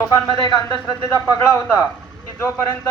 लोकांमध्ये एक अंधश्रद्धेचा पगडा होता की जोपर्यंत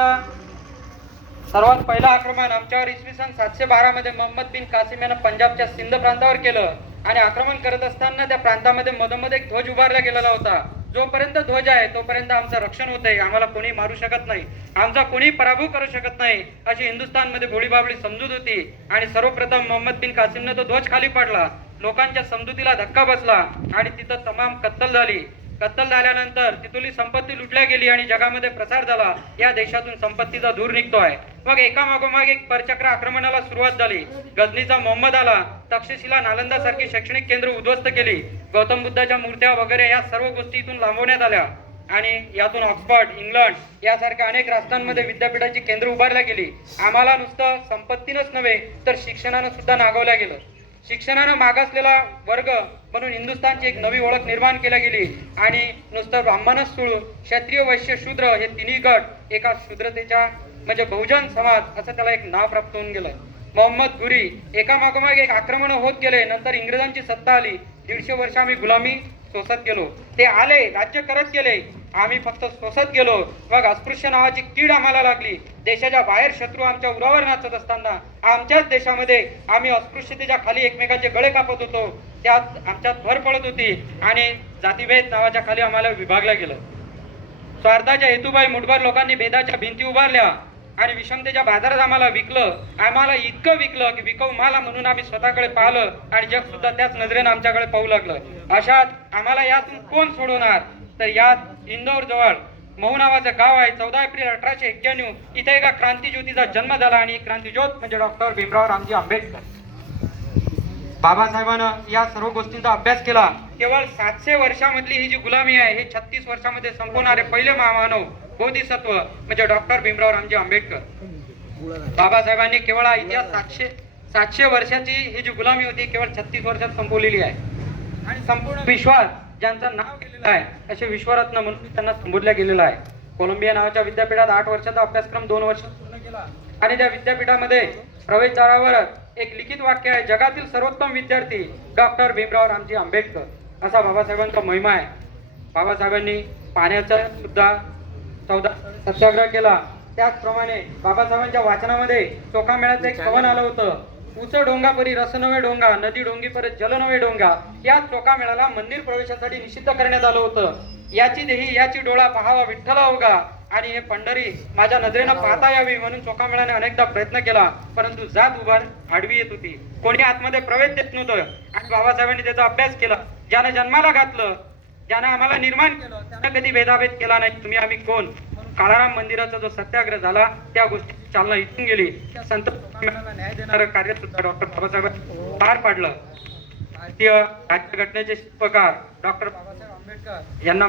सर्वात पहिला आक्रमण आमच्यावर इसवी सन 712 मध्ये मोहम्मद बिन कासिम यानं पंजाबच्या सिंध प्रांतावर केलं आणि आक्रमण करत असताना त्या प्रांतामध्ये मधोमध एक ध्वज उभारला गेलेला होता. जोपर्यंत ध्वज आहे तोपर्यंत आमचं रक्षण होतंय, आम्हाला कोणी मारू शकत नाही, आमचा कोणी पराभव करू शकत नाही अशी हिंदुस्थानमध्ये भोळीबाबळी समजूत होती. आणि सर्वप्रथम मोहम्मद बिन कासिमनं तो ध्वज खाली पाडला. लोकांच्या समजुतीला धक्का बसला आणि तिथं तमाम कत्तल झाली. कत्तल झाल्यानंतर तिथली संपत्ती लुटल्या गेली आणि जगामध्ये प्रसार झाला. या देशातून संपत्तीचा धूर निघतोय. मग एकामागोमाग एक परचक्र आक्रमणाला सुरुवात झाली. गजनीचा मोहम्मद आला, तक्षशिला नालंदा सारखी शैक्षणिक केंद्र उद्ध्वस्त केली. गौतम बुद्धाच्या मूर्त्या वगैरे या सर्व गोष्टी इथून लांबवण्यात आल्या आणि यातून ऑक्सफर्ड, इंग्लंड यासारख्या अनेक राष्ट्रांमध्ये विद्यापीठाची केंद्र उभारल्या गेली. आम्हाला नुसतं संपत्तीनंच नव्हे तर शिक्षणानं सुद्धा नागवल्या गेलं. शिक्षणानं मागासलेला वर्ग म्हणून हिंदुस्थानची एक नवी ओळख निर्माण केली गेली आणि नुसतं ब्राह्मणच सोडून क्षत्रिय, वैश्य, शूद्र हे तिन्ही गट एका शूद्रतेच्या म्हणजे बहुजन समाज असं त्याला एक नाव प्राप्त होऊन गेलं. मोहम्मद घुरी एकामागोमाग एक आक्रमण होत गेले. नंतर इंग्रजांची सत्ता आली. 150 वर्ष आम्ही गुलामी सोसत गेलो. ते आले, राज्य करत गेले, आम्ही फक्त सोसत गेलो. मग अस्पृश्य नावाची कीड आम्हाला लागली. देशाच्या बाहेर शत्रू आमच्या उरावर नाचत असताना आमच्याच देशामध्ये आम्ही अस्पृश्यतेच्या खाली एकमेकांचे गळे कापत होतो. त्यात आमच्यात भर पडत होती आणि जातीभेद नावाच्या खाली आम्हाला विभागलं गेलं. स्वार्थाच्या हेतूबाई मुठभर लोकांनी भेदाच्या भिंती उभारल्या आणि विषमतेच्या बाजारात आम्हाला विकलं. आम्हाला इतकं विकलं की विकऊ माला म्हणून आम्ही स्वतःकडे पाहिलं आणि जग सुद्धा त्याच नजरेनं आमच्याकडे पाहू लागलं. अशात आम्हाला यातून कोण सोडवणार? तर यात इंदौर जवळ मऊ नावाचं गाव आहे. 14 एप्रिल 1891 इथे एका क्रांतीज्योतीचा जन्म झाला आणि क्रांतीज्योत म्हणजे डॉक्टर भीमराव रामजी आंबेडकर. बाबासाहेबांनं या सर्व गोष्टींचा अभ्यास केला. केवळ 700 वर्षामधली ही जी गुलामी आहे हे 36 वर्षामध्ये संपवणारे पहिले महामानव बोधिसत्व म्हणजे डॉक्टर भीमराव रामजी आंबेडकर. बाबासाहेबांनी केवळ हा इतिहास 700 वर्षाची ही जी गुलामी होती केवळ 36 वर्षात संपवलेली आहे. आणि संपूर्ण विश्वात ज्यांचं नाव केलेलं आहे असे विश्वरत्न म्हणून त्यांना संबोधल्या गेलेलं आहे. कोलंबिया नावाच्या विद्यापीठात 8 वर्षाचा अभ्यासक्रम 2 वर्ष पूर्ण केला आणि त्या विद्यापीठामध्ये प्रवेशद्वारावरच एक लिखित वाक्य आहे, जगातील सर्वोत्तम विद्यार्थी डॉक्टर भीमराव रामजी आंबेडकर असा बाबासाहेबांचा महिमा आहे. बाबासाहेबांनी पाण्याचा सुद्धा सत्याग्रह केला. त्याचप्रमाणे बाबासाहेबांच्या वाचनामध्ये चोखामेळ्याचं एक कवन आलं होतं, उच डोंगा परी रस नवे डोंगा, नदी डोंगी परत जल नवे डोंगा. या चोखामेळ्याला मंदिर प्रवेशासाठी निषिद्ध करण्यात आलं होतं. याची देही याची डोळा पाहावा विठ्ठला होगा आणि हे पंढरी माझ्या नजरेनं पाहता यावी म्हणून चोखामेळ्याने अनेकदा प्रयत्न केला, परंतु जात उभार आडवी येत होती. कोणी आतमध्ये प्रवेश देत नव्हतं. आणि बाबासाहेबांनी त्याचा अभ्यास केला. ज्याने जन्माला घातलं, ज्याने आम्हाला निर्माण केलं, त्याने कधी भेदाभेद केला नाही. तुम्ही आम्ही कोण? काळाराम मंदिराचा जो सत्याग्रह झाला त्या गोष्टी चालना इथून गेली. त्या संत न्याय देणारं कार्य सुद्धा डॉक्टर बाबासाहेब पार पाडलं. भारतीय राज्यघटनेचे शिल्पकार डॉक्टर बाबासाहेब आंबेडकर यांना